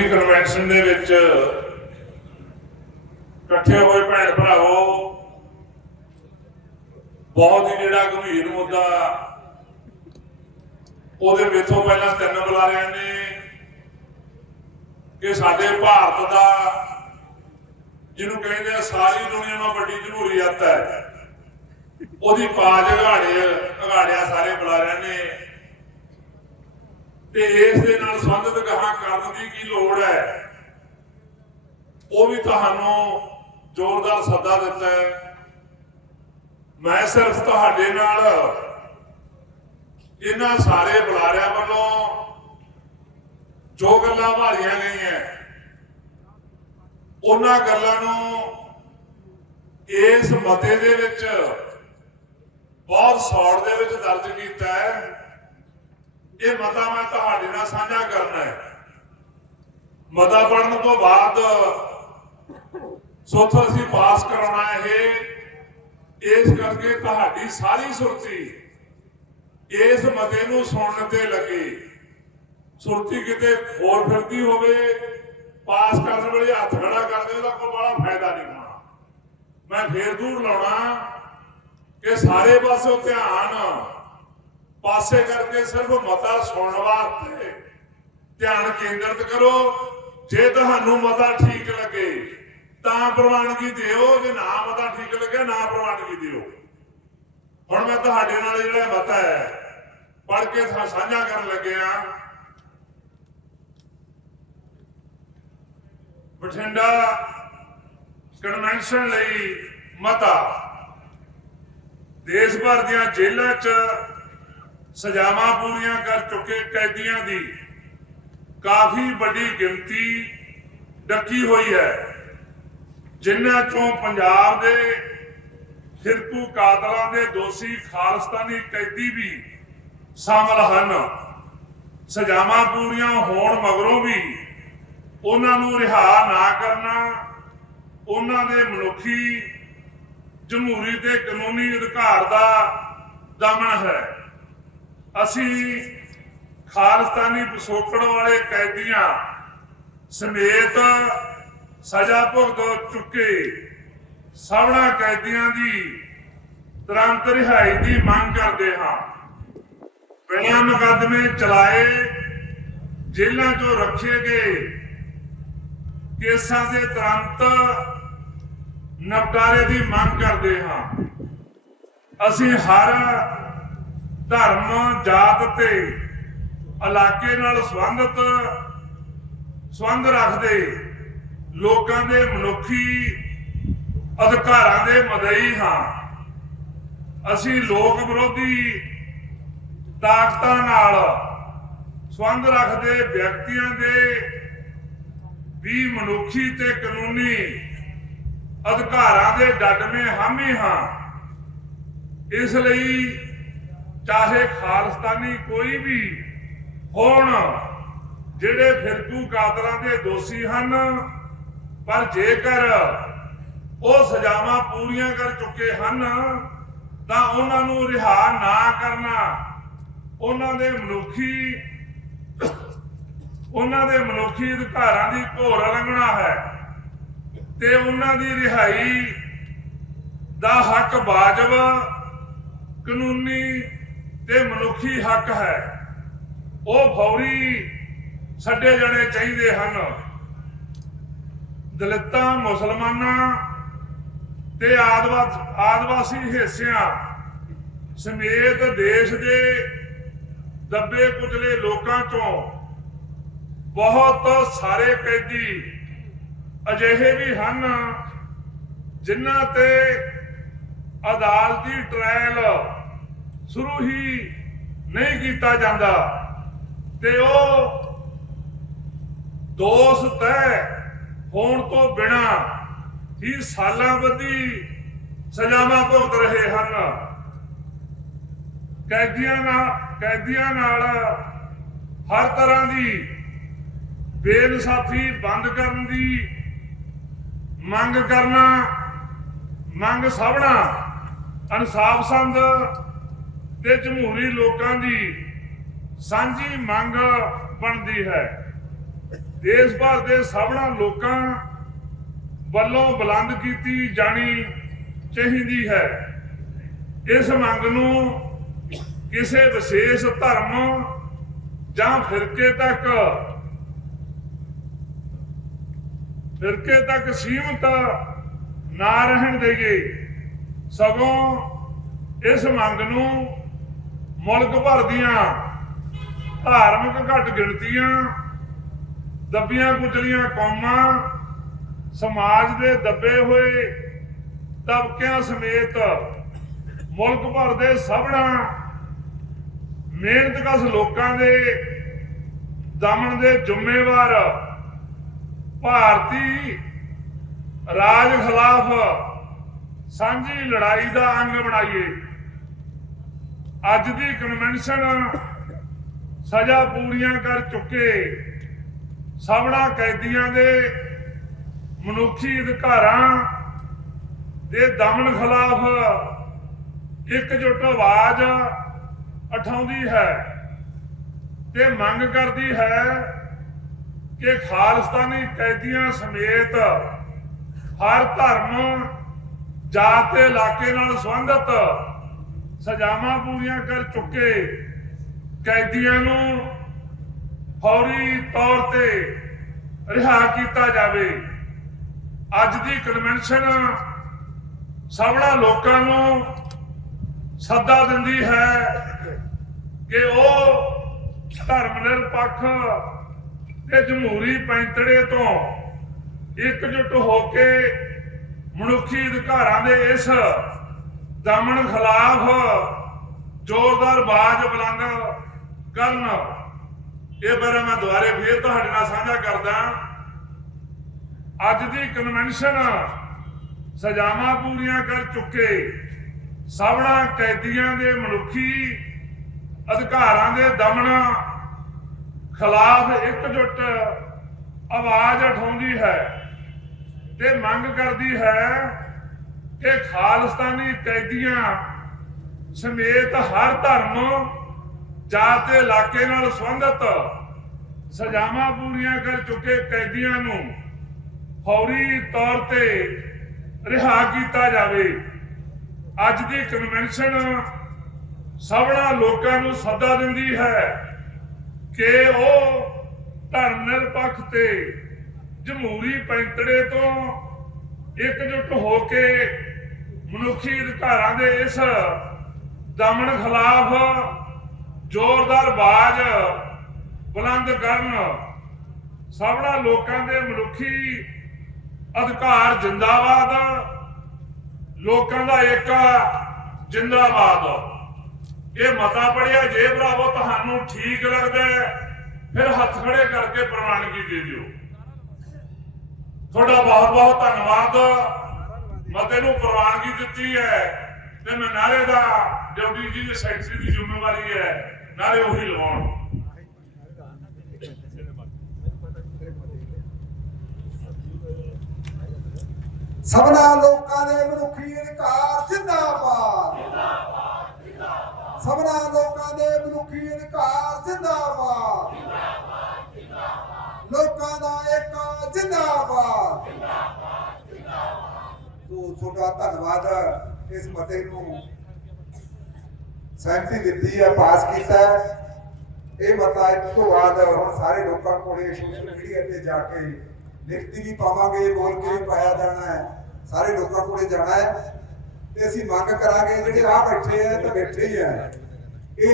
ਦੀ convention ਦੇ ਵਿੱਚ ਇਕੱਠੇ ਹੋਏ ਭੈਣ ਭਰਾਵੋ, ਬਹੁਤ ਹੀ ਜਿਹੜਾ ਗੰਭੀਰ ਮੁੱਦਾ ਉਹਦੇ ਵਿੱਚੋਂ ਪਹਿਲਾਂ ਤਿੰਨ ਬੁਲਾਰਿਆਂ ਨੇ ਕਿ ਸਾਡੇ ਭਾਰਤ ਦਾ, ਜਿਹਨੂੰ ਕਹਿੰਦੇ ਆ ਸਾਰੀ ਦੁਨੀਆ ਨਾਲ ਵੱਡੀ ਜਮਹੂਰੀਅਤ ਹੈ, ਉਹਦੀ ਪਾਜ ਅਗਾੜੇ ਅਗਾੜਿਆ ਸਾਰੇ ਬੁਲਾਰਿਆਂ ਨੇ। ਤੇ ਇਸ ਦੇ ਨਾਲ ਸੰਬੰਧਿਤ ਗਾਹਾਂ ਕਰਨ ਦੀ ਕੀ ਲੋੜ ਹੈ? ਉਹ ਵੀ ਤੁਹਾਨੂੰ ਜ਼ੋਰਦਾਰ ਸੱਦਾ ਦਿੱਤਾ ਹੈ। ਮੈਂ ਸਿਰਫ ਤੁਹਾਡੇ ਨਾਲ ਇਹਨਾਂ ਸਾਰੇ ਬੁਲਾਰਿਆਂ ਵੱਲੋਂ ਜੋ ਗੱਲਾਂ ਭਾਲੀਆਂ ਗਈਆਂ, ਉਹਨਾਂ ਗੱਲਾਂ ਨੂੰ ਇਸ ਮਤੇ ਦੇ ਵਿੱਚ ਬਹੁਤ ਸੌੜ ਦੇ ਵਿੱਚ ਦਰਜ ਕੀਤਾ ਹੈ। ਇਹ ਮਤਾ ਮੈਂ ਤੁਹਾਡੇ ਨਾਲ ਸਾਂਝਾ ਕਰਨਾ ਹੈ। ਮਤਾ ਪੜਨ ਤੋਂ ਬਾਅਦ ਸੋਥੋ ਅਸੀਂ ਪਾਸ ਕਰਾਉਣਾ ਇਹ ਇਸ ਕਰਕੇ ਤੁਹਾਡੀ ਸਾਰੀ ਸੁਰਤੀ ਇਸ ਮਤੇ ਨੂੰ ਸੁਣਨ ਤੇ ਲੱਗੇ। ਸੁਰਤੀ ਕਿਤੇ ਹੋਰ ਫਿਰਦੀ ਹੋਵੇ, ਪਾਸ ਕਰਨ ਵੇਲੇ ਹੱਥ ਖੜਾ ਕਰਦੇ ਉਹਦਾ ਕੋਈ ਬੜਾ ਫਾਇਦਾ ਨਹੀਂ ਹੋਣਾ। ਮੈਂ ਫੇਰ ਦੂਰ ਲਾਉਣਾ ਕਿ ਸਾਰੇ ਪਾਸੋਂ ਧਿਆਨ ਪਾਸੇ ਕਰਕੇ ਸਿਰਫ ਮਤਾ ਸੁਣਨ ਵਾਸਤੇ ਧਿਆਨ ਕੇਂਦਰਿਤ ਕਰੋ। ਜੇ ਤੁਹਾਨੂੰ ਮਤਾ ਠੀਕ ਲੱਗੇ, ਤਾਂ ਪ੍ਰਵਾਨਗੀ ਦਿਓ। ਜੇ ਨਾ ਮਤਾ ਠੀਕ ਲੱਗੇ ਨਾ ਪ੍ਰਵਾਨਗੀ ਦਿਓ। ਹੁਣ ਮੈਂ ਤੁਹਾਡੇ ਨਾਲ ਜਿਹੜਾ ਮਤਾ ਹੈ, ਪੜ੍ਹ ਕੇ ਸਾਂਝਾ ਕਰਨ ਲੱਗਿਆ ਬਠਿੰਡਾ ਕਨਵੈਨਸ਼ਨ ਲਈ ਮਤਾ। ਦੇਸ਼ ਭਰ ਦੀਆਂ ਜੇਲ੍ਹਾਂ 'ਚ ਸਜ਼ਾਵਾਂ ਪੂਰੀਆਂ ਕਰ ਚੁੱਕੇ ਕੈਦੀਆਂ ਦੀ ਕਾਫੀ ਵੱਡੀ ਗਿਣਤੀ ਡੱਕੀ ਹੋਈ ਹੈ। ਜਿਨ੍ਹਾਂ ਚੋਂ ਪੰਜਾਬ ਦੇ ਫਿਰਕੂ ਕਾਤਲਾਂ ਦੇ ਦੋਸ਼ੀ ਖਾਲਸਤਾਨੀ ਕੈਦੀ ਵੀ ਸ਼ਾਮਲ ਹਨ। ਸਜ਼ਾਵਾਂ ਪੂਰੀਆਂ ਹੋਣ ਮਗਰੋਂ ਵੀ ਉਹਨਾਂ ਨੂੰ ਰਿਹਾ ਨਾ ਕਰਨਾ, ਉਹਨਾਂ ਦੇ ਮਨੁੱਖੀ ਜਮਹੂਰੀ ਤੇ ਕਾਨੂੰਨੀ ਅਧਿਕਾਰ ਦਾ ਦਮਨ ਹੈ। ਅਸੀਂ ਖਾਲਸਤਾਨੀ ਪਿਛੋਕੜ ਵਾਲੇ ਕੈਦੀਆਂ ਸਮੇਤ ਸਜ਼ਾ ਭੁਗਤ ਚੁੱਕੇ ਸਭਨਾ ਕੈਦੀਆਂ ਦੀ ਤੁਰੰਤ ਰਿਹਾਈ ਦੀ ਮੰਗ ਕਰਦੇ ਹਾਂ। ਬਿਨਾਂ ਮੁਕੱਦਮੇ ਚਲਾਏ ਜੇਲ੍ਹਾਂ 'ਚੋਂ ਰੱਖੇ ਗਏ ਕੇਸਾਂ ਦੇ ਤੁਰੰਤ ਨਿਪਟਾਰੇ ਦੀ ਮੰਗ ਕਰਦੇ ਹਾਂ। ਅਸੀਂ ਹਰ ਧਰਮ, ਜਾਤ ਤੇ ਇਲਾਕੇ ਨਾਲ ਸੰਬੰਧਿਤ, ਸੰਬੰਧ ਰੱਖਦੇ ਲੋਕਾਂ ਦੇ ਮਨੁੱਖੀ ਅਧਿਕਾਰਾਂ ਦੇ ਮਦਈ ਹਾਂ। ਅਸੀਂ ਲੋਕ ਵਿਰੋਧੀ ਤਾਕਤਾਂ ਨਾਲ ਸੰਬੰਧ ਰੱਖਦੇ ਵਿਅਕਤੀਆਂ ਦੇ ਵੀ ਮਨੁੱਖੀ ਤੇ ਕਾਨੂੰਨੀ ਅਧਿਕਾਰਾਂ ਦੇ ਡੱਡਵੇਂ ਹਾਮੀ ਹਾਂ। ਇਸ ਲਈ ਚਾਹੇ ਖਾਲਸਤਾਨੀ ਕੋਈ ਵੀ ਹੋਣ, ਜਿਹੜੇ ਫਿਰਕੂ ਕਾਤਲਾਂ ਦੇ ਦੋਸ਼ੀ ਹਨ, ਪਰ ਜੇਕਰ ਉਹ ਸਜ਼ਾਵਾਂ ਪੂਰੀਆਂ ਕਰ ਚੁੱਕੇ ਹਨ, ਤਾਂ ਉਹਨਾਂ ਨੂੰ ਰਿਹਾ ਨਾ ਕਰਨਾ। ਉਹਨਾਂ ਦੇ ਮਨੁੱਖੀ, ਉਹਨਾਂ ਦੇ ਮਨੁੱਖੀ ਅਧਿਕਾਰਾਂ ਦੀ ਘੋਰ ਲੰਘਣਾ ਹੈ ਤੇ ਉਹਨਾਂ ਦੀ ਰਿਹਾਈ ਦਾ ਹੱਕ ਵਾਜਬ ਕਾਨੂੰਨੀ ਤੇ ਮਨੁੱਖੀ ਹੱਕ ਹੈ। ਉਹ ਫੌਰੀ ਛੱਡੇ ਜਾਣੇ ਚਾਹੀਦੇ ਹਨ। ਦਲਿਤਾਂ, ਮੁਸਲਮਾਨਾਂ ਤੇ ਆਦਿਵਾਸ, ਆਦਿਵਾਸੀ ਹਿੱਸਿਆਂ ਸਮੇਤ ਦੇਸ਼ ਦੇ ਦੱਬੇ ਕੁਚਲੇ ਲੋਕਾਂ ਚੋਂ ਬਹੁਤ ਸਾਰੇ ਕੈਦੀ ਅਜਿਹੇ ਵੀ ਹਨ ਜਿਨ੍ਹਾਂ ਤੇ ਅਦਾਲਤੀ ਟ੍ਰਾਇਲ ਸ਼ੁਰੂ ਹੀ ਨਹੀਂ ਕੀਤਾ ਜਾਂਦਾ। ਤੇ ਉਹ ਦੋਸ਼ ਤੈ ਹੋਣ ਤੋਂ ਬਿਨਾ ਹੀ ਸਾਲਾਂ ਬੱਧੀ ਸਜ਼ਾਵਾਂ ਭੁਗਤ ਰਹੇ ਹਨ। ਕੈਦੀਆਂ ਨਾਲ ਕੈਦੀਆਂ ਨਾਲ ਹਰ ਤਰ੍ਹਾਂ ਦੀ ਬੇਇਨਸਾਫੀ ਬੰਦ ਕਰਨ ਦੀ ਮੰਗ ਕਰਨਾ, ਮੰਗ ਸਭਣਾ ਇਨਸਾਫ ਸੰਦ ਤੇ ਜਮਹੂਰੀ ਲੋਕਾਂ ਦੀ ਸਾਂਝੀ ਮੰਗ ਬਣਦੀ ਹੈ। ਦੇਸ਼ ਭਰ ਦੇ ਸਭਨਾ ਲੋਕਾਂ ਵੱਲੋਂ ਬੁਲੰਦ ਕੀਤੀ ਜਾਣੀ ਚਾਹੀਦੀ ਹੈ। ਇਸ ਮੰਗ ਨੂੰ ਕਿਸੇ ਵਿਸ਼ੇਸ਼ ਧਰਮ ਜਾਂ ਫਿਰਕੇ ਤੱਕ ਫਿਰਕੇ ਤੱਕ ਸੀਮਤ ਨਾ ਰਹਿਣ ਦੇਈਏ। ਸਗੋਂ ਇਸ ਮੰਗ ਨੂੰ ਮੁਲਕ ਭਰ ਦੀਆਂ ਧਾਰਮਿਕ ਘੱਟ ਗਿਣਤੀਆਂ, ਦੱਬੀਆਂ ਕੁਚਲੀਆਂ ਕੌਮਾਂ, ਸਮਾਜ ਦੇ ਦੱਬੇ ਹੋਏ ਤਬਕਿਆਂ ਸਮੇਤ ਮੁਲਕ ਭਰ ਦੇ ਸਭਨਾ ਮਿਹਨਤਕਸ਼ ਲੋਕਾਂ ਦੇ ਦਮਨ ਦੇ ਜ਼ਿੰਮੇਵਾਰ ਭਾਰਤੀ ਰਾਜ ਖਿਲਾਫ ਸਾਂਝੀ ਲੜਾਈ ਦਾ ਅੰਗ ਬਣਾਈਏ। ਅੱਜ ਦੀ ਕਨਵੈਨਸ਼ਨ ਸਜ਼ਾ ਪੂਰੀਆਂ ਕਰ ਚੁੱਕੇ ਸਭਨਾ ਕੈਦੀਆਂ ਦੇ ਮਨੁੱਖੀ ਅਧਿਕਾਰਾਂ ਦੇ ਦਮਨ ਖਿਲਾਫ ਇਕਜੁੱਟ ਆਵਾਜ਼ ਉਠਾਉਂਦੀ ਹੈ ਤੇ ਮੰਗ ਕਰਦੀ ਹੈ ਕਿ ਖਾਲਿਸਤਾਨੀ ਕੈਦੀਆਂ ਸਮੇਤ ਹਰ ਧਰਮ, ਜਾਤ ਤੇ ਇਲਾਕੇ ਨਾਲ ਸੰਬੰਧਿਤ ਸਜ਼ਾਵਾਂ ਪੂਰੀਆਂ ਕਰ ਚੁੱਕੇ ਕੈਦੀਆਂ ਨੂੰ ਫੌਰੀ ਤੌਰ ਤੇ ਰਿਹਾ ਕੀਤਾ ਜਾਵੇ। ਅੱਜ ਦੀ ਕਨਵੈਨਸ਼ਨ ਸਭਨਾ ਲੋਕਾਂ ਨੂੰ ਸੱਦਾ ਦਿੰਦੀ ਹੈ ਕਿ ਉਹ ਧਰਮ ਨਿਰਪੱਖ ਤੇ ਜਮਹੂਰੀ ਪੈਂਤੜੇ ਤੋਂ ਇਕਜੁੱਟ ਹੋ ਕੇ ਮਨੁੱਖੀ ਅਧਿਕਾਰਾਂ ਦੇ ਇਸ ਦਮਨ ਖਿਲਾਫ ਜ਼ੋਰਦਾਰ ਬਾਜ ਬੁਲੰਦ ਕਰਨ। ਇਹ ਬਾਰੇ ਮੈਂ ਦੁਬਾਰੇ ਫੇਰ ਤੁਹਾਡੇ ਨਾਲ ਸਾਂਝਾ ਕਰਦਾ। ਅੱਜ ਦੀ ਕਨਵੈਨਸ਼ਨ ਸਜ਼ਾਵਾਂ ਪੂਰੀਆਂ ਕਰ ਚੁੱਕੇ। ਸਭਨਾ ਕੈਦੀਆਂ ਦੇ ਮਨੁੱਖੀ ਅਧਿਕਾਰਾਂ ਦੇ ਦਮਨ ਖਿਲਾਫ ਇਕਜੁੱਟ ਆਵਾਜ਼ ਉਠਾਉਂਦੀ ਹੈ ਤੇ ਮੰਗ ਕਰਦੀ ਹੈ ਕਿ ਖਾਲਿਸਤਾਨੀ ਕੈਦੀਆਂ ਸਮੇਤ ਹਰ ਧਰਮ ਜਾਤ ਤੇ ਇਲਾਕੇ ਨਾਲ ਸੰਬੰਧਿਤ ਸਜ਼ਾਵਾਂ ਪੂਰੀਆਂ ਕਰ ਚੁੱਕੇ ਕੈਦੀਆਂ ਨੂੰ ਫੌਰੀ ਤੌਰ ਤੇ ਰਿਹਾ ਕੀਤਾ ਜਾਵੇ। ਅੱਜ ਦੀ ਕਨਵੈਨਸ਼ਨ ਸਭਨਾ ਲੋਕਾਂ ਨੂੰ ਸੱਦਾ ਦਿੰਦੀ ਹੈ ਕਿ ਉਹ ਧਰਮ ਨਿਰਪੱਖ ਤੇ ਜਮਹੂਰੀ ਪੈਂਤੜੇ ਤੋਂ ਇਕਜੁੱਟ ਹੋ ਕੇ ਮਨੁੱਖੀ ਅਧਿਕਾਰਾਂ ਦੇ ਇਸ ਦਮਨ ਖਿਲਾਫ ਜ਼ੋਰਦਾਰ ਬਾਜ ਬੁਲੰਦ ਕਰਨ ਸਭਨਾ ਲੋਕਾਂ ਦੇ ਮਨੁੱਖੀ ਅਧਿਕਾਰ ਜਿੰਦਾਬਾਦ, ਲੋਕਾਂ ਦਾ ਏਕਾ ਜਿੰਦਾਬਾਦ। ਇਹ ਮਤਾ ਪੜਿਆ ਜੇ ਭਰਾਵੋ, ਤੁਹਾਨੂੰ ਠੀਕ ਲੱਗਦਾ ਫਿਰ ਹੱਥ ਖੜੇ ਕਰਕੇ ਪ੍ਰਵਾਨਗੀ ਦੇ ਦਿਓ। ਤੁਹਾਡਾ ਬਹੁਤ ਬਹੁਤ ਧੰਨਵਾਦ। ਮਤੇ ਨੂੰ ਪ੍ਰਵਾਨਗੀ ਦਿੱਤੀ ਹੈ। ਤੇ ਮੈਂ ਨਾਰੇ ਦਾ ਡਿਊਟੀ ਜੀ ਦੇ ਸੈਕਟਰੀ ਦੀ ਜ਼ਿੰਮੇਵਾਰੀ ਹੈ। ਨਾਰੇ ਉਹੀ ਲਵਾਉਣ। ਸਭਨਾ ਲੋਕਾਂ ਦੇ ਮਨੁੱਖੀ ਅਧਿਕਾਰ, ਜਿੰਦਾਬਾਦ। ਜਿੰਦਾਬਾਦ ਜਿੰਦਾਬਾਦ ਸਭਨਾ ਲੋਕਾਂ ਦੇ ਮਨੁੱਖੀ ਅਧਿਕਾਰ, ਜਿੰਦਾਬਾਦ। ਜਿੰਦਾਬਾਦ ਜਿੰਦਾਬਾਦ ਲੋਕਾਂ ਦਾ ਏਕਾ ਜਿੰਦਾਬਾਦ ਜਿੰਦਾਬਾਦ ਜਿੰਦਾਬਾਦ। ਸੋ ਤੁਹਾਡਾ ਧੰਨਵਾਦ। ਇਸ ਮਤੇ ਨੂੰ ਸਹਿਮਤੀ ਦਿੱਤੀ ਹੈ ਪਾਸ ਕੀਤਾ। ਹੈ ਇਹ ਮਤਾ ਇਸ ਤੋਂ ਬਾਅਦ ਹੁਣ ਸਾਰੇ ਲੋਕਾਂ ਕੋਲੇ ਸੋਸ਼ਲ ਮੀਡੀਆ ਤੇ ਜਾ ਕੇ ਲਿਖਤੀ ਵੀ ਪਾਵਾਂਗੇ, ਬੋਲ ਕੇ ਵੀ ਪਾਇਆ ਜਾਣਾ ਹੈ। ਸਾਰੇ ਲੋਕਾਂ ਕੋਲੇ ਜਾਣਾ ਹੈ। ਤੇ ਅਸੀਂ ਮੰਗ ਕਰਾਂਗੇ, ਜਿਹੜੇ ਆ ਬੈਠੇ ਆ ਤਾਂ ਬੈਠੇ ਹੀ ਆ।